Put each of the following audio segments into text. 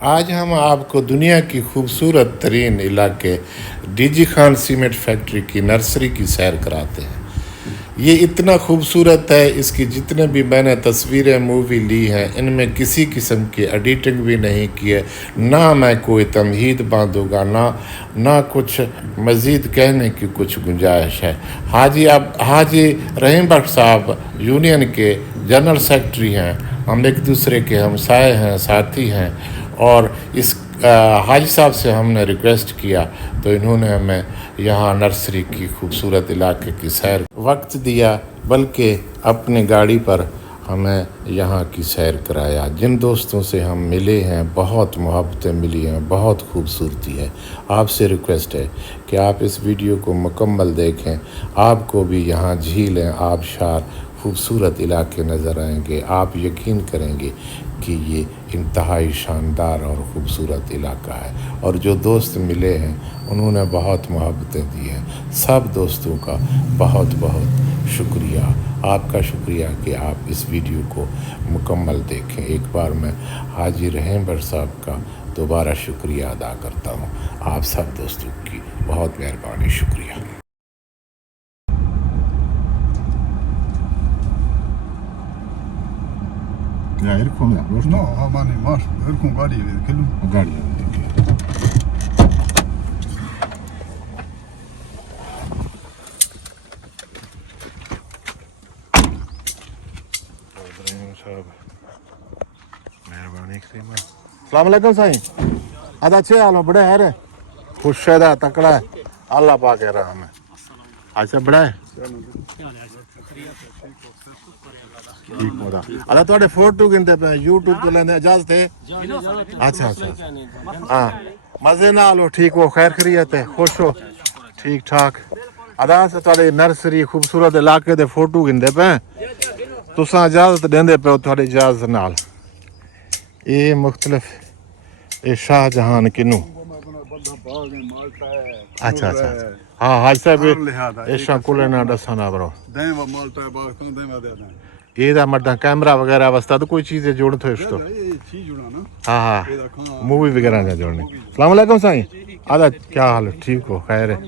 आज हम आपको दुनिया की खूबसूरत तरीन इलाके डीजी खान सीमेंट फैक्ट्री की नर्सरी की सैर कराते हैं। ये इतना खूबसूरत है, इसकी जितने भी मैंने तस्वीरें मूवी ली हैं इनमें किसी किस्म की एडिटिंग भी नहीं की है। ना मैं कोई तमहीद बांधूंगा, ना कुछ मज़ीद कहने की कुछ गुंजाइश है। हाजी रहीम भट्ट साहब यूनियन के जनरल सेक्रेटरी हैं, हम एक दूसरे के हमसाए हैं, साथी हैं। और इस हाजी साहब से हमने रिक्वेस्ट किया तो इन्होंने हमें यहाँ नर्सरी की खूबसूरत इलाके की सैर वक्त दिया, बल्कि अपनी गाड़ी पर हमें यहाँ की सैर कराया। जिन दोस्तों से हम मिले हैं बहुत मोहब्बतें मिली हैं, बहुत खूबसूरती है। आपसे रिक्वेस्ट है कि आप इस वीडियो को मुकम्मल देखें, आपको भी यहाँ झीलें, आबशार, खूबसूरत इलाके नज़र आएंगे। आप यकीन करेंगे कि ये इंतहाई शानदार और ख़ूबसूरत इलाका है। और जो दोस्त मिले हैं उन्होंने बहुत मोहब्बतें दी हैं। सब दोस्तों का बहुत बहुत शुक्रिया। आपका शुक्रिया कि आप इस वीडियो को मुकम्मल देखें। एक बार मैं हाजी रहीम भट्ट साहब का दोबारा शुक्रिया अदा करता हूँ। आप सब दोस्तों की बहुत मेहरबानी, शुक्रिया। Ja, kom ja, No, ama ne maš, kom gadi je, kelu. गाड़ी अस्सलाम वालेकुम साईं। आज अच्छे हाल हो, बड़े है, खुश है, तकड़ा है, अल्लाह पाक है रहा में। अच्छा बड़ा है, ठीक होगा। अल्लाह थोड़े फोटो गिनते पे यूट्यूब पे लेने इजाजत है? अच्छा अच्छा, हाँ मजे ना लो, ठीक हो, खैर खैरियत है, खुश हो, ठीक ठाक। अदा से थोड़े नर्सरी खूबसूरत इलाके दे फोटो गिनते पे, तुसा इजाजत देंदे पे थोड़ी इजाजत नाल। ये मुख्तलिफ ये शाहजहान किनू, अच्छा अच्छा, हाँ हाज साहब ऐसा कुल ना दसाना ब्रो देवा माल्टा है बाग तो देवा दे दें। ये दा मर्दा कैमरा वगैरह वास्ता तो कोई चीज़ जोड़ तो इसको, ये चीज जुड़ा ना, हाँ हाँ मूवी वगैरह ना जोड़नी। अस्सलाम वालेकुम साईं। आदा क्या हाल है, ठीक हो, खैर है,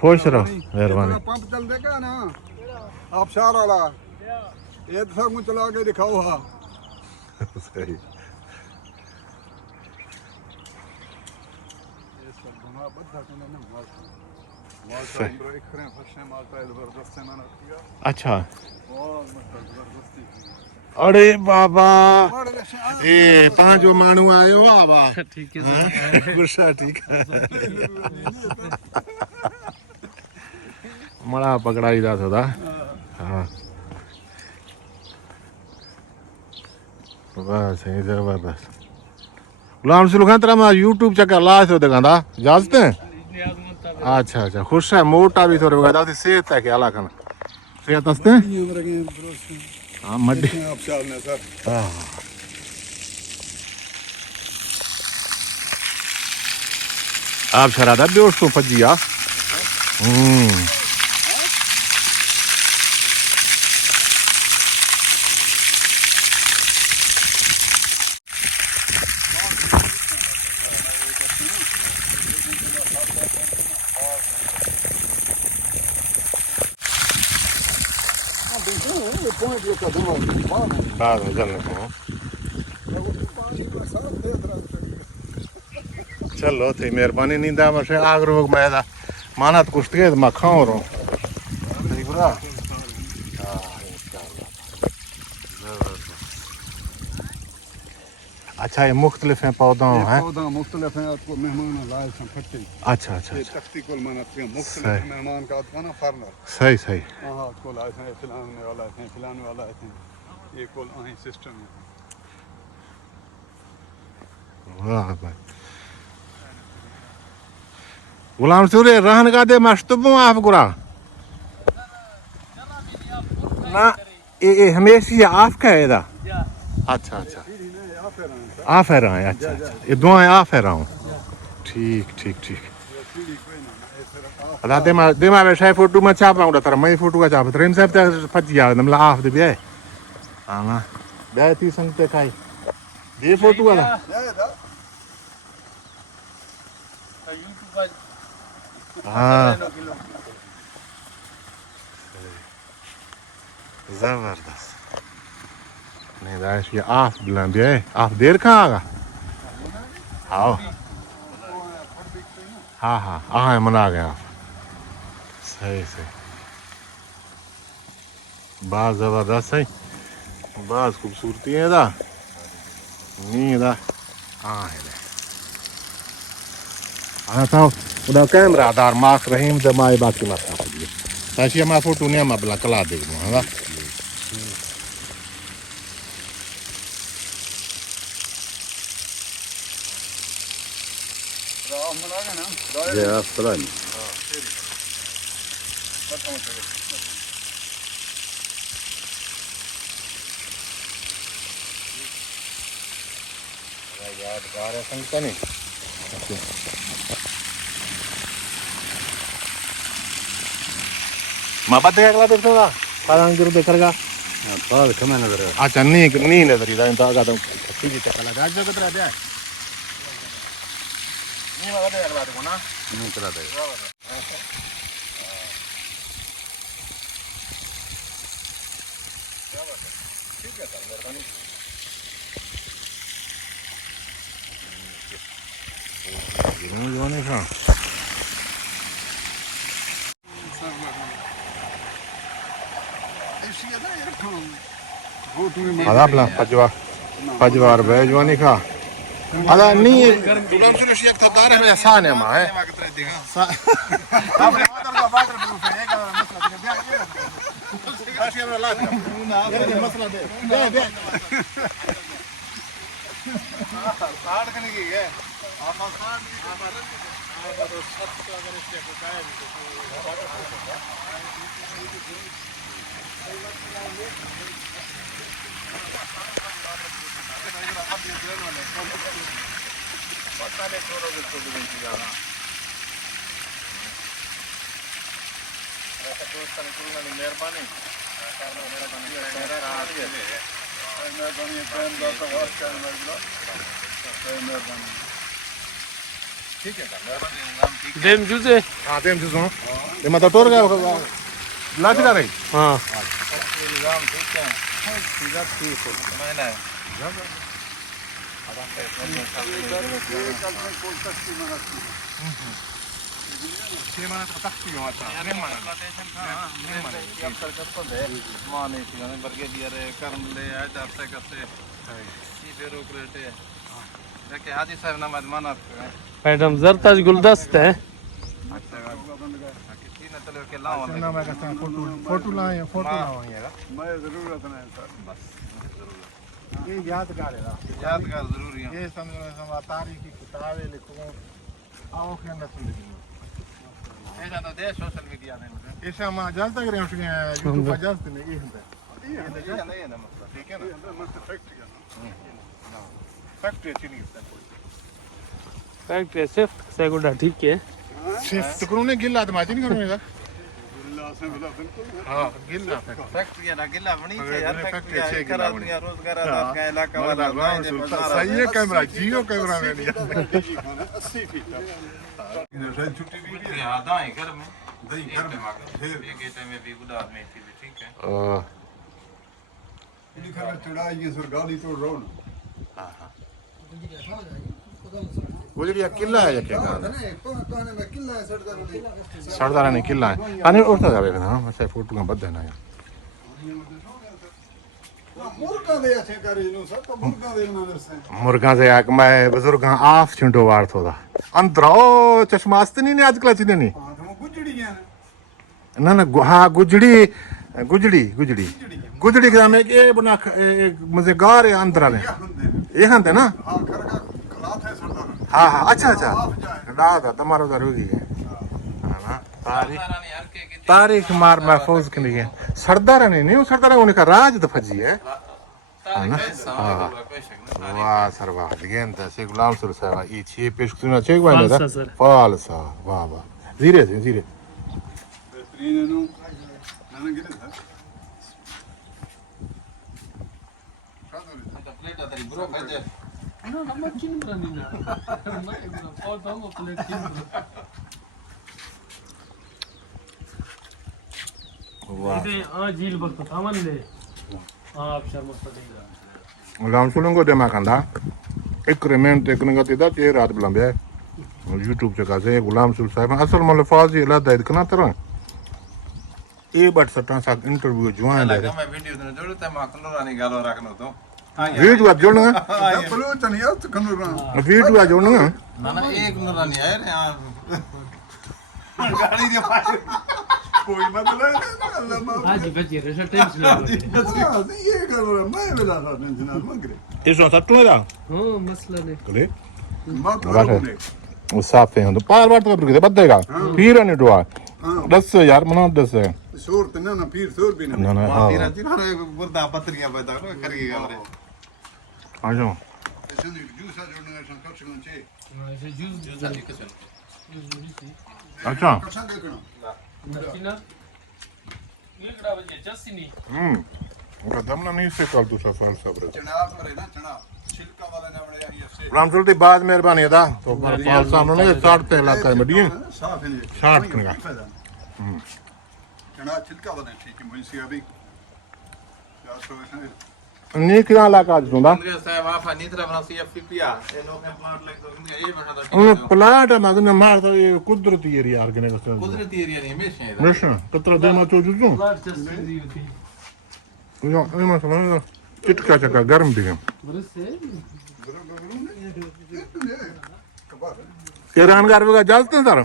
खुश रहो, मेहरबानी। पंप चल देगा ना आप शार वाला, ये तो सब चला के दिखाओ। हाँ सही, अच्छा, अरे बाबा ये पांचो मानू आयो आवा, ठीक है गुस्सा, ठीक है मड़ा पकड़ाई दा थोड़ा, हाँ बस यही जबरदस्त। गुलाम सुलू खान तेरा मैं यूट्यूब चक्कर ला से देखा जानते हैं। अच्छा अच्छा, खुश है, मोटा भी थोड़े वगैरह थी, सेहत है क्या लाखन सेहत हंसते हैं। हाँ मड्डी, आप शार ने सर आप शरादा दोस्तों फजिया चलो थी मेहरबानी नींदा मशे आग रोग मैं माना तो कुछ के मैं खाऊं रो ठीक बुरा। अच्छा ये मुख्तलिफ हैं पौधा हैं, पौधा मुख्तलिफ हैं, आपको मेहमान लाए संपत्ति। अच्छा अच्छा, ये तख्ती कुल मनाते हैं मुख्तलिफ मेहमान का आता ना फरना। सही सही, हाँ कुल आए हैं, फिलाने वाला है, फिलाने वाला है, ये कुल आए सिस्टम है। वाह भाई गुलाम सूरे रहन का दे मस्तबू आप गुरा ना ये हमेशा आपका है इधर। अच्छा अच्छा, आप है रहा है, अच्छा अच्छा, ये दुआएं आप है रहा हूँ, ठीक ठीक ठीक। अदा दे मा वैसे फोटो में छापा उड़ा तर मैं फोटो का छाप रहीम साहब ते फज गया नमला आप दे बे हां ना बे ती संग ते खाई दे फोटो वाला हाँ जबरदस्त नहीं दाश ये आप बुलंद है आप देर कहाँ आगा आओ हाँ हाँ हाँ मना गए आप सही सही बात जबरदस्त है बात खूबसूरती है दा नींद हाँ है हाँ था उधर कैमरा दार मार्क रहीम जमाए बाकी मत आप दिए ताकि हमारा फोटो नहीं हम अपना कला देख लो है ना ये अस्पताल यादगार है संगता नहीं माँ बात है अगला देखो ना पालन करो देखकर का पाल कमे नजर अच्छा नहीं नजर इधर इंतहा का तो ठीक है चला आज जगत रह जाए नहीं बात है अगला देखो ना नहीं चला दे ठीक है सर मेहरबानी जवानी का आधा अपना पजवार बेजवानी का आधा नहीं तुलम सुनो शेख तो दार में आसान है मां है आपने वाटर का वाटर प्रूफ है एक मसला है काशिया में ला दे मसला दे बे कार्ड करने की है आप कार्ड आप तो सब तो अगर इसके को कायम तो वाटर प्रूफ है मेहरबानी ठीक है देम जूसे हाँ देम जूस ये मतलब टोर गया लाच का नहीं हाँ ठीक है सीधा ठीक है मैंने मैडम जरताज गुलदस्त है फोटो लाए फोटो लाएगा मैं जरूरत नहीं सर बस ये यादगार है यादगार जरूरी है ये समझो तारीखी किताबें लिखो आओ के अंदर सुन ऐसा तो दे सोशल मीडिया में ऐसा मां जानता कि यूट्यूब पर जानते नहीं ये होता ये नहीं है ना मतलब ठीक है ना मस्त फैक्ट्री है ना फैक्ट्री चीनी है फैक्ट्री सिर्फ सेगुडा ठीक है सिर्फ तो करूँ ने गिल्ला तो माची नहीं करूँ इधर गिल्ला से बोला बिल्कुल हाँ गिल्ला फैक्ट्री है ना गिल्ला बनी है यार फैक्ट्री फैक्ट्री है करा दिया रोजगार का इलाका वाला सही है कैमरा जियो कैमरा में लिया 80 फीट छुट्टी भी आधा है घर में दही घर में फिर एक टाइम में भी गुड़ा में थी ठीक है लिखा चढ़ाई ये सर गाड़ी तोड़ रहा हूं गुजरिया किला है क्या कहने में किला है सरदार ने किला है अने उठता जावे ना मैं फोटो का बद ना मुर्गा दे अच्छे करी नो सर तो मुर्गा दे ना से मुर्गा से आक मैं बुजुर्ग आफ छिंडो वार थोड़ा अंदर ओ चश्मास्त नहीं आजकल चीने नहीं हां तो गुजड़ी है ना ना हाँ गुजड़ी के में के बना मुझे गार है अंदर ने ये हंते ना हां घर का खलात है सरदार हाँ हाँ अच्छा दादा तुम्हारा उधर होगी है ना तारीख मार महफूज के लिए सरदार नहीं वो सरदार उनका राज तो फजी है ना हाँ वाह सर वाह लेकिन से गुलाम सर साहब ये छह पेश सुना चाहिए वाले था फालसा वाह वाह धीरे बेहतरीन नो नाना गिरे था No, nama Kimbra nina. Pau tahu plate Kimbra. Ini jil bakto taman le. आप शर्मा पड़ेगा. Langsung ko dia makan dah. Ekremen teknik kita ciri raat belum ya. YouTube cakap saya Gulam Sul Sahib asal malah fazi lah dah kena terang. बार सट्टा सा interview जुआन है मैं video ने जोड़ो ते मां कनो रानी गालो रखनो तो वीडियो आप जोड़ना पलो चनी यार तो कनो रा वीडियो आप जोड़ना ना ना एक नो रानी आए रे यार गाड़ी दे पाए कोई मतलब नहीं अल्लाह मां आज बच्चे रेशा टेंशन ले. ये करो मैं बेला सा टेंशन ना मगरे ये सो सट्टू है दा हाँ मसला नहीं. कले मां बात है वो साफ है तो पार बार तो कर बदेगा फिर नहीं दुआ 10,000 मना 10 है शोर तो ना फिर शोर भी ना ना हां तेरा दिन रे बुरदा पत्रियां बता रो करगी हमरे आ जाओ ऐसे जूस आ जोड़ने का कुछ नहीं चाहिए ऐसे जूस अच्छा कसा देखना नसीना ये कड़ा बच्चे जस्सी नहीं. उनका दम नहीं से कल तो सफल सब चना करे ना चना छिलका वाला ना बड़े ये से राम चलती बाद मेहरबानी था तो पाल सामने नहीं 60 इलाका में दिए साफ है 60 का चना छिलका वाला ठीक है मुझे अभी यार तो ऐसे नहीं कितना इलाका दूंगा अंदर साहब आप नीतरा बना सीएफपीपीआ ए नो के प्लाट लाइक तो ये बना उन था प्लाट मगन मार तो ये कुदरती एरिया आर्गने का कुदरती एरिया नहीं हमेशा है मिशन कतरा देना तो जुजू प्लाट जस्सी नहीं होती. यो ये मसला चिटका चका गर्म भी है बरस से ईरान का रुपया जलते हैं सर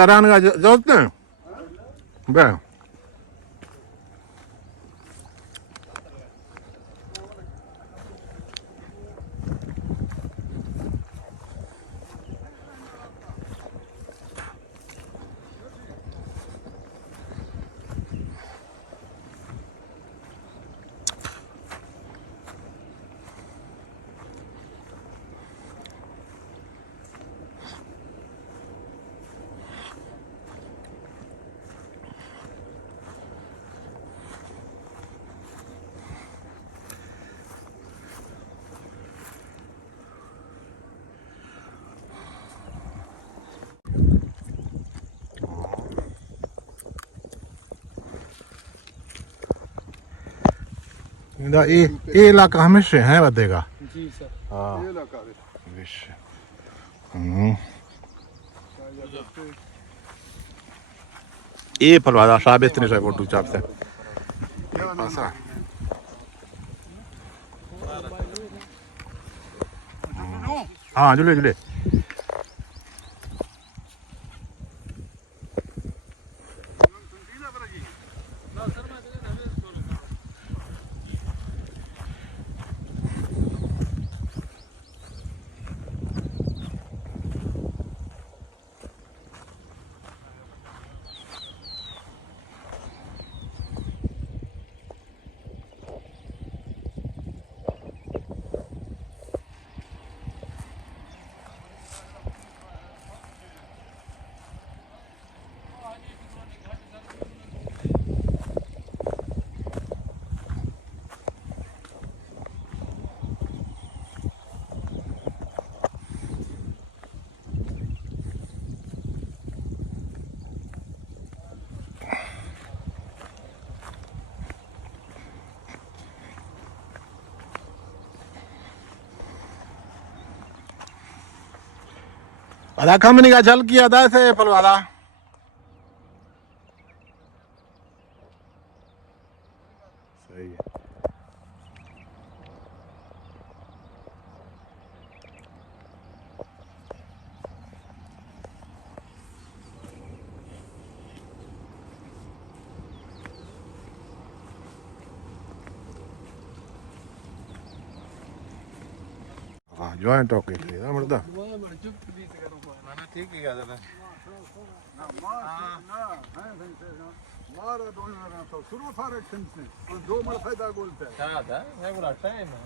ईरान का जलते हैं बे ये इलाका हमेशा है बतेगा जी सर. हाँ ये लगा दे ये फलवादा साबित नहीं है फोटो चाप से हाँ जुले जुले अदा कंपनी का जल किया था से फलवादा सही है वाह जॉइंट ओके ना मर्दा ठीक ही गा दादा मारा दोनों तो शुरू सारे से और दो मर फायदा बोलते हैं क्या था? मैं बोला टाइम है.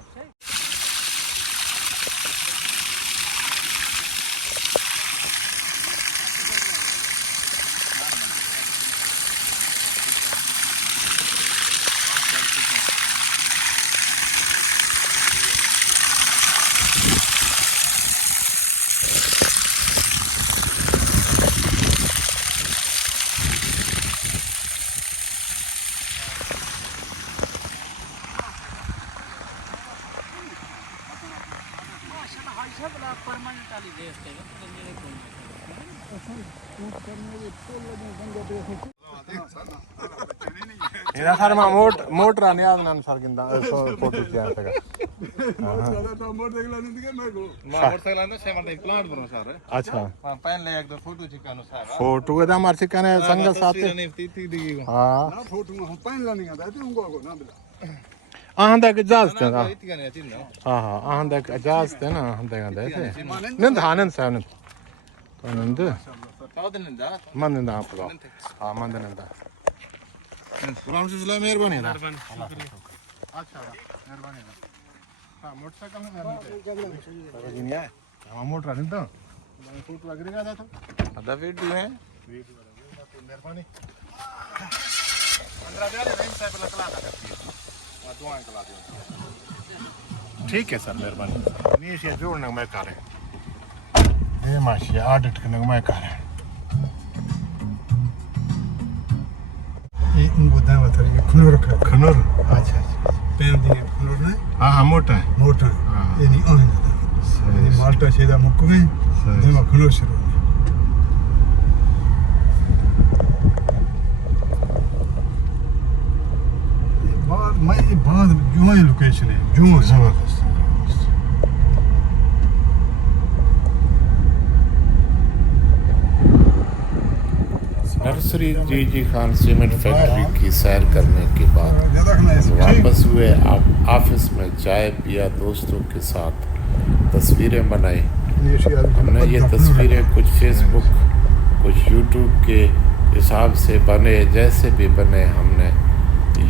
ਇਹਦਾ ਸਰ ਮੈਂ ਮੋਟਰ ਨਹੀਂ ਆਉਂਦਾ ਸਰ ਕਿੰਦਾ ਫੋਟੋ ਚਿਆ ਸਗਾ तो मोटरसाइकिल नहीं दिखे मेरे को मोटरसाइकिल आंदा सेवन एक प्लांट बनो सर अच्छा पहले एक दो फोटो चिकानो सर फोटो ਇਹਦਾ ਮਾਰ ਸਿਕਾਨੇ ਸੰਗ ਸਾਥ नहीं तीती दी ਹਾਂ ना फोटो में हम पहन लाने का था उनको को ना बिला ਆਹੰਦਾ ਕਿ ਇਜਾਜ਼ਤ ਹੈ ਨਾ इतनी नहीं चिन्ह ਹਾਂ ਹਾਂ ਆਹੰਦਾ ਕਿ ਇਜਾਜ਼ਤ ਹੈ ਨਾ ਆਹੰਦਾ ਕਹਿੰਦਾ ਹੈ ਨੰਦ ਆਨੰਦ ਸਾਹਿਬ ਨੰਦ ताऊ दिन दा ਮੰਨਦਾ ਆਪਲਾ ਹਾਂ ਮੰਨਦਾ ਗੁਲਾਮ ਸਿਸਲਾ ਮਿਹਰਬਾਨੀ ਨਾ अच्छा मेहरबानी हाँ मोटरसाइकिल में मेहरबानी नहीं है हम मोटर नहीं तो फोटो लगेगा था तो अदा वीडियो है मेहरबानी 15 दिन रेंज से पहले चला था मैं दुआएं चला दिया ठीक है सर मेहरबानी नहीं से जोड़ना मैं कर ये माशी ऑडिट करने को मैं कर ये उनको दावा था ये खुनूर का खनूर अच्छा अच्छा पैन दी खुनूर ने हाँ हाँ मोटा है मोटर ये नहीं आने था ये माल्टा सीधा मुक्को में देवा खुनूर शुरू बाद जुआ लोकेशन है जुआ जबरदस्त नर्सरी जी खान सीमेंट फैक्ट्री की सैर करने के बाद ज्यादा खाना है वापस हुए ऑफिस में चाय पिया दोस्तों के साथ तस्वीरें बनाई हमने ये तस्वीरें कुछ फेसबुक कुछ यूट्यूब के हिसाब से बने जैसे भी बने हमने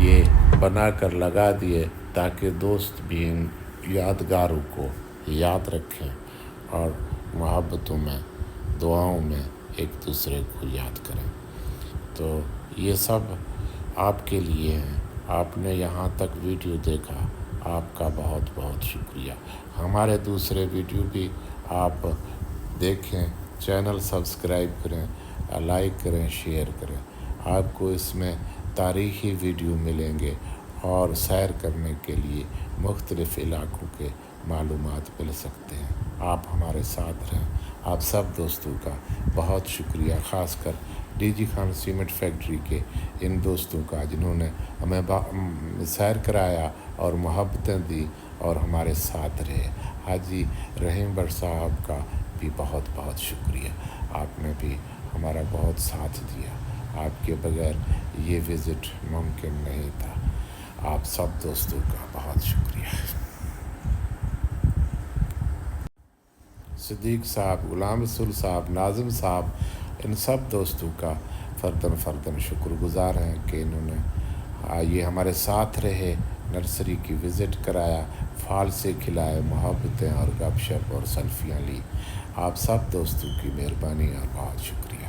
ये बनाकर लगा दिए ताकि दोस्त भी इन यादगारों को याद रखें और मोहब्बतों में दुआओं में एक दूसरे को याद करें। तो ये सब आपके लिए हैं। आपने यहाँ तक वीडियो देखा, आपका बहुत बहुत शुक्रिया। हमारे दूसरे वीडियो भी आप देखें, चैनल सब्सक्राइब करें, लाइक करें, शेयर करें। आपको इसमें तारीख़ी वीडियो मिलेंगे और सैर करने के लिए मुख्तलिफ़ इलाक़ों के मालूमात मिल सकते हैं। आप हमारे साथ रहें। आप सब दोस्तों का बहुत शुक्रिया, ख़ासकर डीजी खान सीमेंट फैक्ट्री के इन दोस्तों का जिन्होंने हमें सैर कराया और मोहब्बतें दी और हमारे साथ रहे। हाजी रहीम भट्ट साहब का भी बहुत बहुत शुक्रिया, आपने भी हमारा बहुत साथ दिया। आपके बगैर ये विज़िट मुमकिन नहीं था। आप सब दोस्तों का बहुत शुक्रिया। सिद्दीक साहब, गुलाम रसूल साहब, नाज़िम साहब, इन सब दोस्तों का फ़र्दन शुक्रगुज़ार हैं कि इन्होंने ये हमारे साथ रहे, नर्सरी की विज़िट कराया, फल से खिलाए, मोहब्बतें और गपशप और सेल्फियाँ ली। आप सब दोस्तों की मेहरबानी और बहुत शुक्रिया।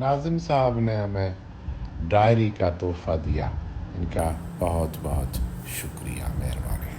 नाज़िम साहब ने हमें डायरी का तोहफ़ा दिया, इनका बहुत बहुत शुक्रिया, मेहरबानी।